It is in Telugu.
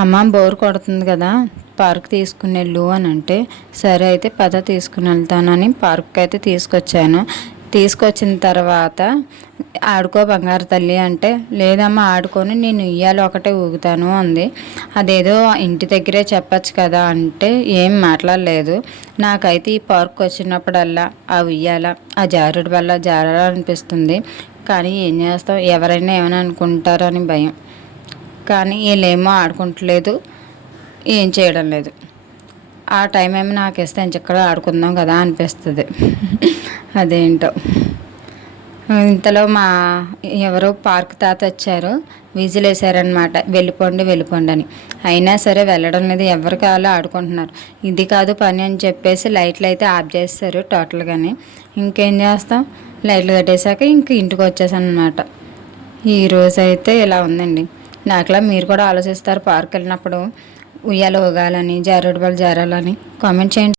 అమ్మ బోర్ కొడుతుంది కదా, పార్క్ తీసుకుని వెళ్ళు అని అంటే, సరే అయితే పద తీసుకుని వెళ్తానని పార్క్ అయితే తీసుకొచ్చాను. తీసుకొచ్చిన తర్వాత ఆడుకో బంగారు తల్లి అంటే, లేదమ్మా ఆడుకొని నేను ఉయ్యాల ఒకటే ఊగుతాను అంది. అదేదో ఇంటి దగ్గరే చెప్పచ్చు కదా అంటే ఏం మాట్లాడలేదు. నాకైతే ఈ పార్క్ వచ్చినప్పుడల్లా ఆ ఉయ్యాల ఆ జారుడు వల్ల జారాలనిపిస్తుంది. కానీ ఏం చేస్తాం, ఎవరైనా ఏమైనా అనుకుంటారని భయం. కానీ వీళ్ళేమో ఆడుకుంటలేదు, ఏం చేయడం లేదు. ఆ టైం ఏమో నాకు ఇస్తే చక్కడ ఆడుకుందాం కదా అనిపిస్తుంది. అదేంటో. ఇంతలో మా ఎవరో పార్క్ తాత వచ్చారు, విజిల్ వేసారనమాట, వెళ్ళిపోండి వెళ్ళిపోండి అని. అయినా సరే వెళ్ళడం లేదు, ఎవరి కావాలో ఆడుకుంటున్నారు. ఇది కాదు పని అని చెప్పేసి లైట్లు అయితే ఆఫ్ చేస్తారు టోటల్గాని. ఇంకేం చేస్తాం, లైట్లు కట్టేశాక ఇంక ఇంటికి వచ్చేసాను అనమాట. ఈరోజు అయితే ఇలా ఉందండి. నాకులా మీరు కూడా ఆలోచిస్తారు పార్క్ వెళ్ళినప్పుడు ఉయ్యాల ఊగాలని, జారుడు బల్ల జారాలని? కామెంట్ చేయండి.